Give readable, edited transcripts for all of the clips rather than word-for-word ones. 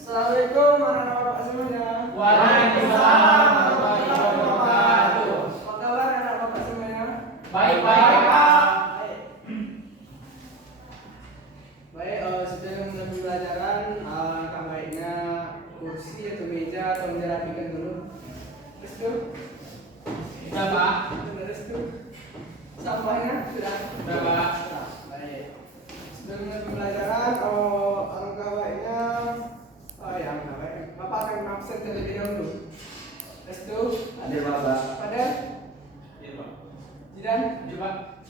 Assalamualaikum warahmatullahi wabarakatuh semuanya. Waalaikumsalam warahmatullahi wabarakatuh. Apa kabar anak bapak semuanya? Baik-baik, Pak. Baik, sebelum mulai pembelajaran, alangkah baiknya kursi atau meja atau meja rapikan dulu. Restu? Sudah, Pak. Sudah restu? Sampahnya sudah? Sudah, Pak. Baik. Sebelum mulai pembelajaran, alangkah baiknya alangkah baik. Bapak akan absen terlebih dahulu. Restu? Hadir Bapak. Pada? Iya, Pak. Jidan? Iya, Pak.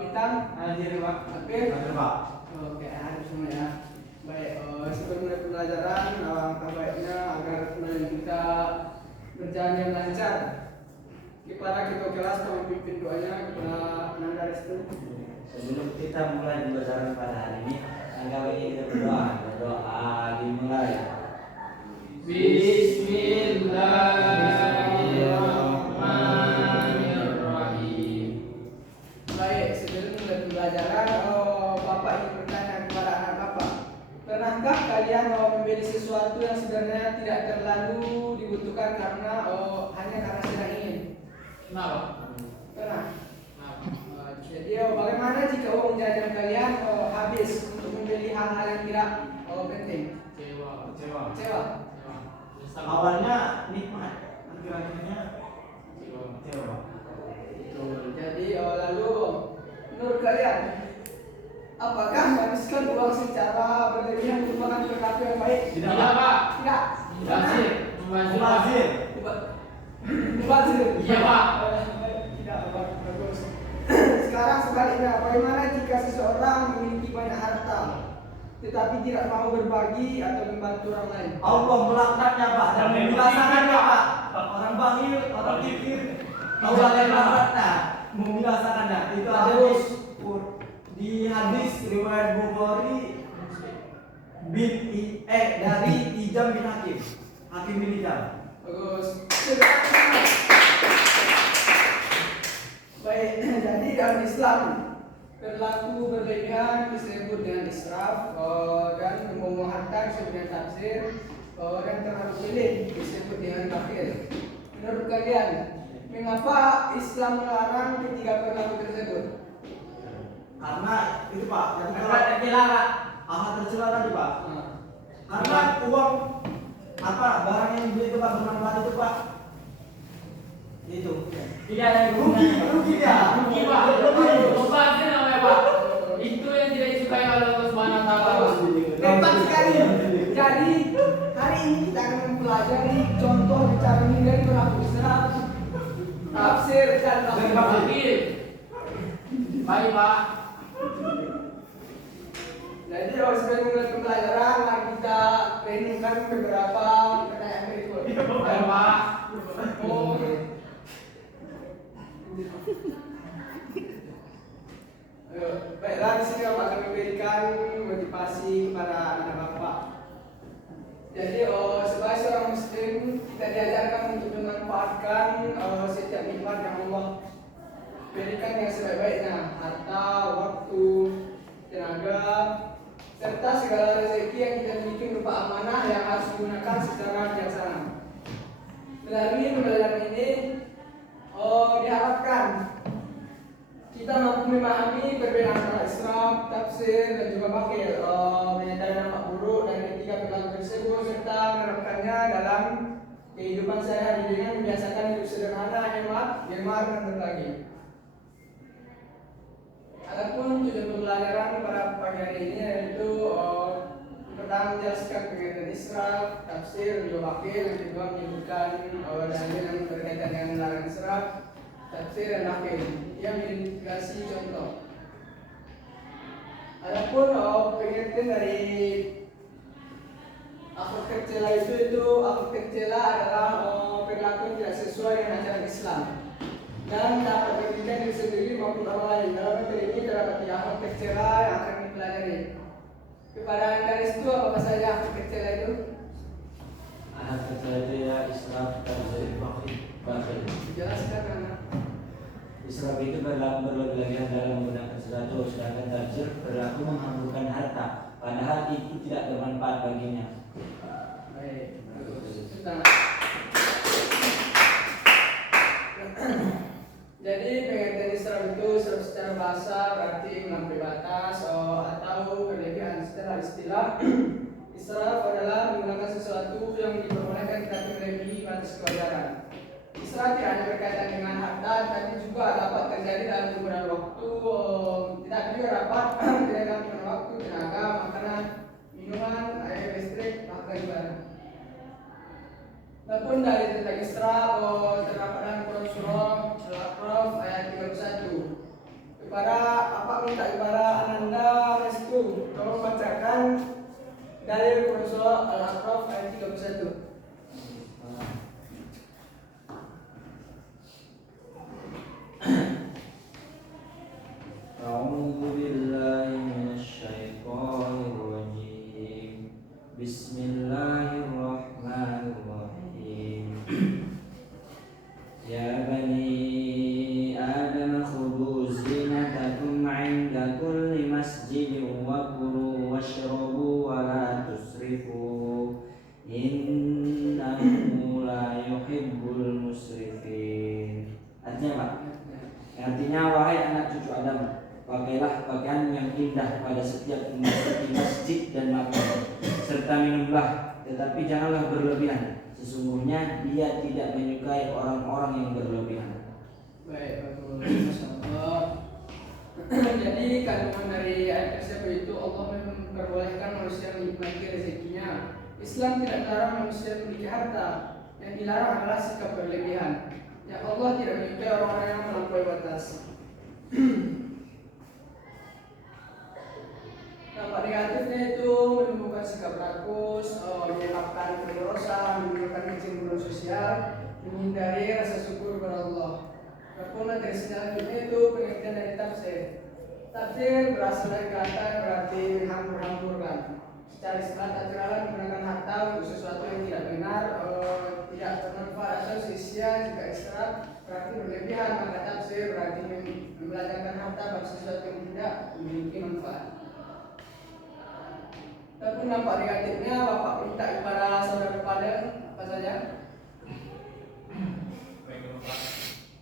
Bintang? Hadir, Pak. Aktif? Hadir Pak. Oke, hadir semua ya. Baik, sebelum mulai pembelajaran, alangkah baiknya agar pembelajaran kita berjalan yang lancar. Kepada ketua kelas kami pimpin doanya kepada Nanda Restu. Sebelum kita mulai pembelajaran pada hari ini, anggap ini kita berdoa. Berdoa dimulai. Bismillahirrahmanirrahim. Baik, sebelum mulai pembelajaran, Bapak ingin bertanya kepada anak Bapak. Pernahkah kalian membeli sesuatu yang sebenarnya tidak terlalu dibutuhkan karena hanya karena sedang ingin? Kenapa? Pernah? Kenapa? Jadi bagaimana jika uang jajan kalian habis untuk membeli hal-hal yang tidak penting? Kecewa. Kecewa. Kecewa? Nyesal. Awalnya nikmat, akhir-akhirnya Kecewa. kecewa. Betul. Jadi lalu menurut kalian apakah menghabiskan uang secara berlebihan merupakan perilaku yang baik? Tidak, Pak. Tidak. Mubazir. Mubazir. Mubazir. Iya, Pak. Tidak, bagus. Sekarang sebaliknya, bagaimana jika seseorang memiliki banyak harta tetapi tidak mau berbagi atau membantu orang lain? Allah melaknatnya Pak dan membinasakannya Pak. Orang bangil, orang kikir, Allah yang melaknatnya, membinasakannya. Itu ada di hadis riwayat Bukhari dari Hijam bin Hakim bin Hijam. Bagus. Baik, jadi dalam Islam perilaku berlebihan disebut dengan israf dan membuang harta disebut dengan tafsir dan terlalu pilih disebut dengan bakhil. Menurut kalian, mengapa Islam melarang ketiga perilaku tersebut? Karena itu Pak, Karena tercela. amat tercela tadi Pak. Nah, Karena uang barang yang dibeli itu Pak bermanfaat itu Pak. Itu. Tidak ada yang Rugi dia. Rugi, Pak. Mubazir namanya, Pak. Itu yang tidak disukai oleh Allah Subhanahu wa taala. Tepat sekali. Jadi hari ini kita akan mempelajari contoh bicara nilai perilaku israf, tafsir dan bakhil. Baik, Pak. Jadi sebelum mulai pembelajaran, mari kita trainingkan beberapa pertanyaan berikut. Baik, Pak. Oh. Baiklah, di sini Bapak akan memberikan motivasi kepada anak Bapak. Jadi sebagai seorang Muslim kita diajarkan untuk memanfaatkan setiap nikmat yang Allah berikan yang sebaik-baiknya, harta, waktu, tenaga, serta segala rezeki yang kita miliki berupa amanah yang harus digunakan secara bijaksana. Melalui pembelajaran ini, diharapkan kita mampu memahami perbedaan antara israf, tafsir, dan juga bakhil, menyadari dampak buruk dari ketiga perilaku tersebut serta menerapkannya dalam kehidupan sehari-hari dengan membiasakan hidup sederhana, hemat, gemar, dan berbagi. Adapun tujuan pembelajaran pada pagi hari ini yaitu pertama menjelaskan pengertian israf, tafsir, juga bakhil, yang kedua menyebutkan dalil yang berkaitan dengan larangan israf, tafsir dan bakhil yang mengindikasi contoh. Adapun pengertian dari akhlak tercela itu akhlak tercela adalah perilaku yang tidak sesuai dengan ajaran Islam dan dapat merugikan diri sendiri maupun orang lain. Dalam materi ini terdapat tiga akhlak tercela yang akan dipelajari. Kepada Anda itu apa saja akhlak tercela itu? Anak tercela itu ya israf, tafsir, bakhil. Jelaskan Anda. Israf itu berlaku berlebihan dalam menggunakan sesuatu, sedangkan tafsir berlaku menghamburkan harta padahal itu tidak bermanfaat baginya. Baik, bagus. Sudah. Jadi pengertian Israf itu secara bahasa berarti melampaui batas atau kelebihan. Secara istilah, israf adalah menggunakan sesuatu yang diperbolehkan tetapi melebihi batas kewajaran. Israf tidak hanya berkaitan dengan harta, tapi juga dapat terjadi dalam penggunaan waktu, tidak juga dapat terjadi dalam penggunaan waktu, tenaga, makanan, minuman, air, listrik, bahkan barang. Adapun dari tentang israf terdapat dalam Quran surah Al-A'raf ayat 31. Kepada apa minta kepada Ananda Restu, tolong bacakan dari Quran surah Al-A'raf ayat 31. A'udzu billahi minasyaitonir rajim. Bismillahirrahmanirrahim. Ya bani Adam khudhu zinatakum 'inda kulli masjidin wa kulu washrabu wa la tusrifu innahu la yuhibbul musrifin. Artinya apa? Artinya wahai anak cucu Adam, pakailah pakaian yang indah pada setiap memasuki masjid dan makan, serta minumlah, tetapi janganlah berlebihan. Sesungguhnya dia tidak menyukai orang-orang yang berlebihan. Baik, bagus. Masya Allah. Jadi kandungan dari ayat tersebut itu Allah memperbolehkan manusia menikmati rezekinya. Islam tidak melarang manusia memiliki harta. Yang dilarang adalah sikap berlebihan. Ya Allah tidak menyukai orang-orang yang melampaui batas. Dampak negatifnya itu menimbulkan sikap rakus, menyebabkan kedorosan, menimbulkan kecemburuan sosial, menghindari rasa syukur kepada Allah. Adapun materi selanjutnya itu pengertian dari tafsir. Tafsir berasal dari kata berarti menghambur-hamburkan. Secara istilah tafsir adalah menggunakan harta untuk sesuatu yang tidak benar, tidak bermanfaat atau sia-sia. Jika israf berarti berlebihan, maka tafsir berarti membelajarkan harta bagi sesuatu yang tidak memiliki manfaat. Tapi nampak negatifnya, Bapak minta kepada saudara Padang apa saja? Baik Bapak.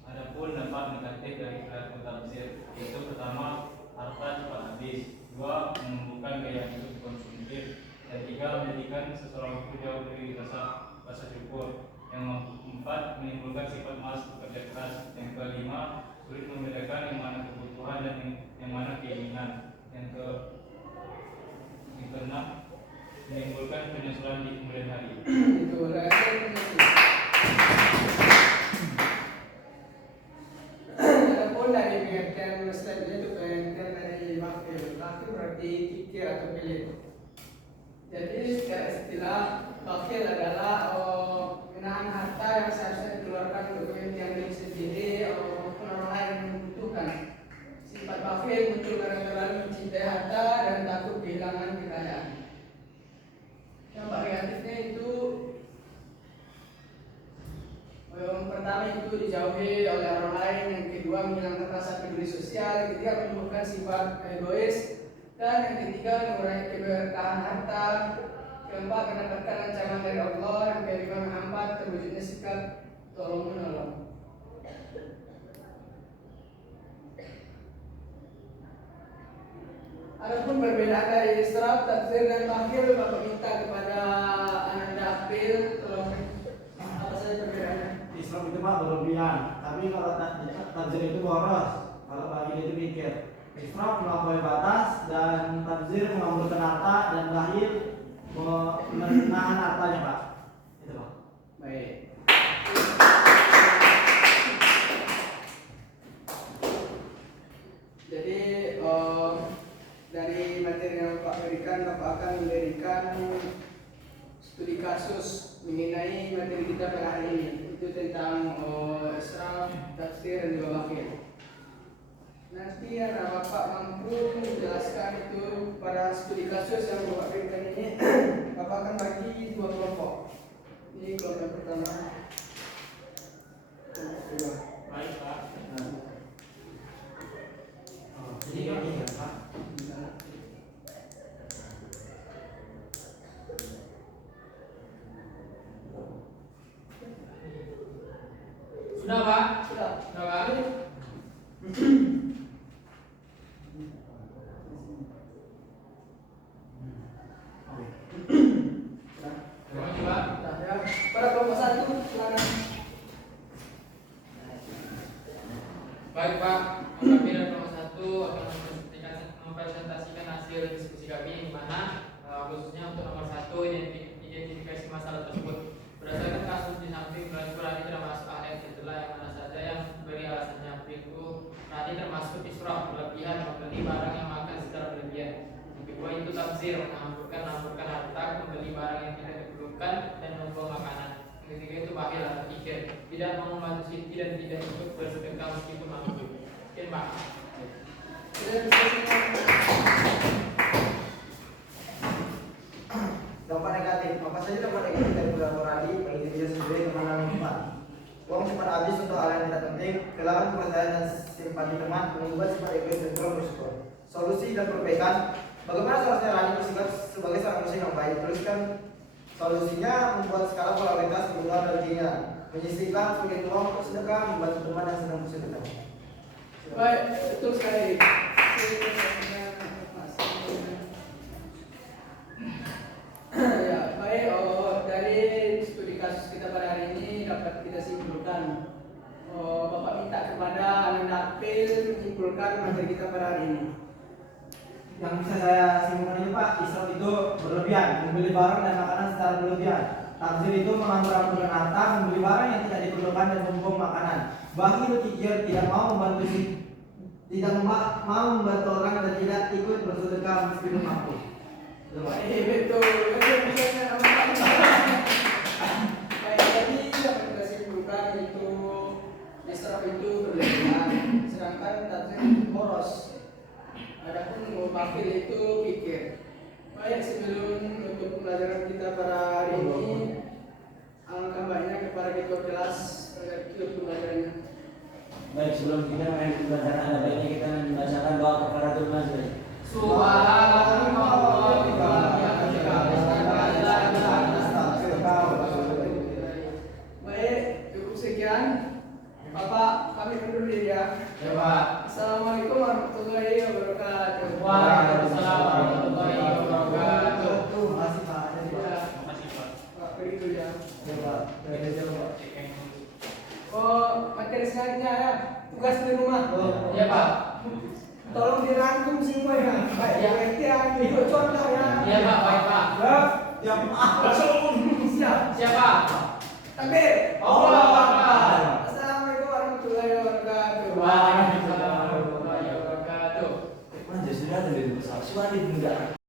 Adapun dampak negatif dari perilaku tafsir itu pertama harta cepat habis, dua menumbuhkan gaya hidup konsumtif, dan tiga menjadikan seseorang itu jauh dari rasa syukur. Yang keempat menimbulkan sifat malas bekerja keras. Yang kelima sulit membedakan yang mana kebutuhan dan yang mana keinginan. Yang keenam menimbulkan penyesalan di kemudian hari. Itu adapun dari pengertian selanjutnya itu pengertian dari wakil. Wakil berarti kikir atau pelit. Jadi secara istilah wakil adalah menahan harta yang seharusnya dikeluarkan untuk kepentingan diri sendiri maupun orang lain yang membutuhkan. Sifat wakil muncul karena terlalu mencintai harta dan takut kehilangan kekayaan. Dampak negatifnya itu yang pertama itu dijauhi oleh orang lain, yang kedua menghilangkan rasa peduli sosial, yang ketiga menimbulkan sifat egois, dan yang ketiga mengurangi keberkahan harta, keempat mendapatkan ancaman dari Allah, yang kelima menghambat terwujudnya sikap tolong menolong. Adapun perbedaan dari israf, tafsir dan bakhil, Bapak minta kepada Ananda April tolong apa saja perbedaannya? Israf itu Pak berlebihan, tapi kalau tafsir itu boros, kalau bakhil itu mikir. Israf melampaui batas dan tafsir mengambilkan harta dan bakhil menahan hartanya Pak. Itu Pak. Baik. Jadi dari materi yang Bapak berikan, Bapak akan memberikan studi kasus mengenai materi kita pada hari ini. Itu tentang israf, tafsir, dan juga bakhil. Nanti anak Bapak mampu menjelaskan itu pada studi kasus yang Bapak berikan ini, Bapak akan bagi dua kelompok. Ini kelompok yang pertama, kelompok kedua. Baik Pak. Jadi ini ya Pak. Sudah Pak? Sudah. Sudah Pak? Terima kasih Pak. Nah, ya. Pada kelompok 1 silakan. Baik Pak, kami dari kelompok 1 akan mempresentasikan hasil diskusi kami di mana khususnya untuk nomor 1 identifikasi masalah tersebut. Berdasarkan kasus di samping berarti tidak masuk ayat itulah yang mana saja yang beri alasannya berikut. Tadi termasuk israf berlebihan membeli barang yang makan secara berlebihan. Yang kedua itu tafsir menghamburkan harta membeli barang yang tidak diperlukan dan membuang makanan. Yang ketiga itu bakhil atau pikir tidak mau membantu siti dan tidak ikut bersedekah meskipun mampu. Mungkin Pak. Sudah bisa Dampak negatif, apa saja dampak negatif dari perilaku Radi bagi diri sendiri kemana mempat? Uang cepat habis untuk hal yang tidak penting, kehilangan kepercayaan dan simpati teman, membuat sifat egois dan kurang bersyukur. Solusi dan perbaikan, bagaimana seharusnya Radi bersikap sebagai seorang muslim yang baik? Tuliskan solusinya, membuat skala prioritas kebutuhan rezekinya, menyisihkan sebagian uang untuk sedekah, membantu teman yang sedang bersedekah. baik, betul sekali. Ya, baik. Dari studi kasus kita pada hari ini dapat kita simpulkan. Bapak minta kepada anak dapil menyimpulkan materi kita pada hari ini. Yang bisa saya simpulkan ini Pak, israf itu berlebihan, membeli barang dan makanan secara berlebihan. Tafsir itu mengampur-ampunkan harta, membeli barang yang tidak diperlukan dan membuang makanan. Bakhil kikir, tidak mau membantu orang dan tidak ikut bersedekah meskipun mampu. Baik, betul. Misalnya baik, tadi dapat kita simpulkan itu israf itu berlebihan, sedangkan tafsir itu boros. Adapun bakhil itu pikir. Baik, sebelum untuk pembelajaran kita pada hari ini, alangkah baiknya kepada ketua kelas agar ikut pembelajarannya. Baik, sebelum kita mulai pembelajaran ada baiknya kita membacakan doa kafaratul majlis. Baik, cukup sekian. Bapak, kami undur diri ya. Ya Pak. Assalamualaikum warahmatullahi wabarakatuh. Waalaikumsalam warahmatullahi wabarakatuh. Terima kasih Pak. Ya, Terima kasih Pak. Pak, begitu ya. Ya Pak. Cek yang dulu. Oh, materi selanjutnya ya. Tugas di rumah. Ya Pak. Tolong dirangkum semua ya. Baik, Ya. pengertian, ikut contoh ya. Ya Pak, baik Pak. Ya Pak. Siap. Siapa? Takbir. Allahu Akbar. Assalamualaikum warahmatullahi wabarakatuh. Waalaikumsalam warahmatullahi wabarakatuh. Mana sudah ada di pesawat suara di muda.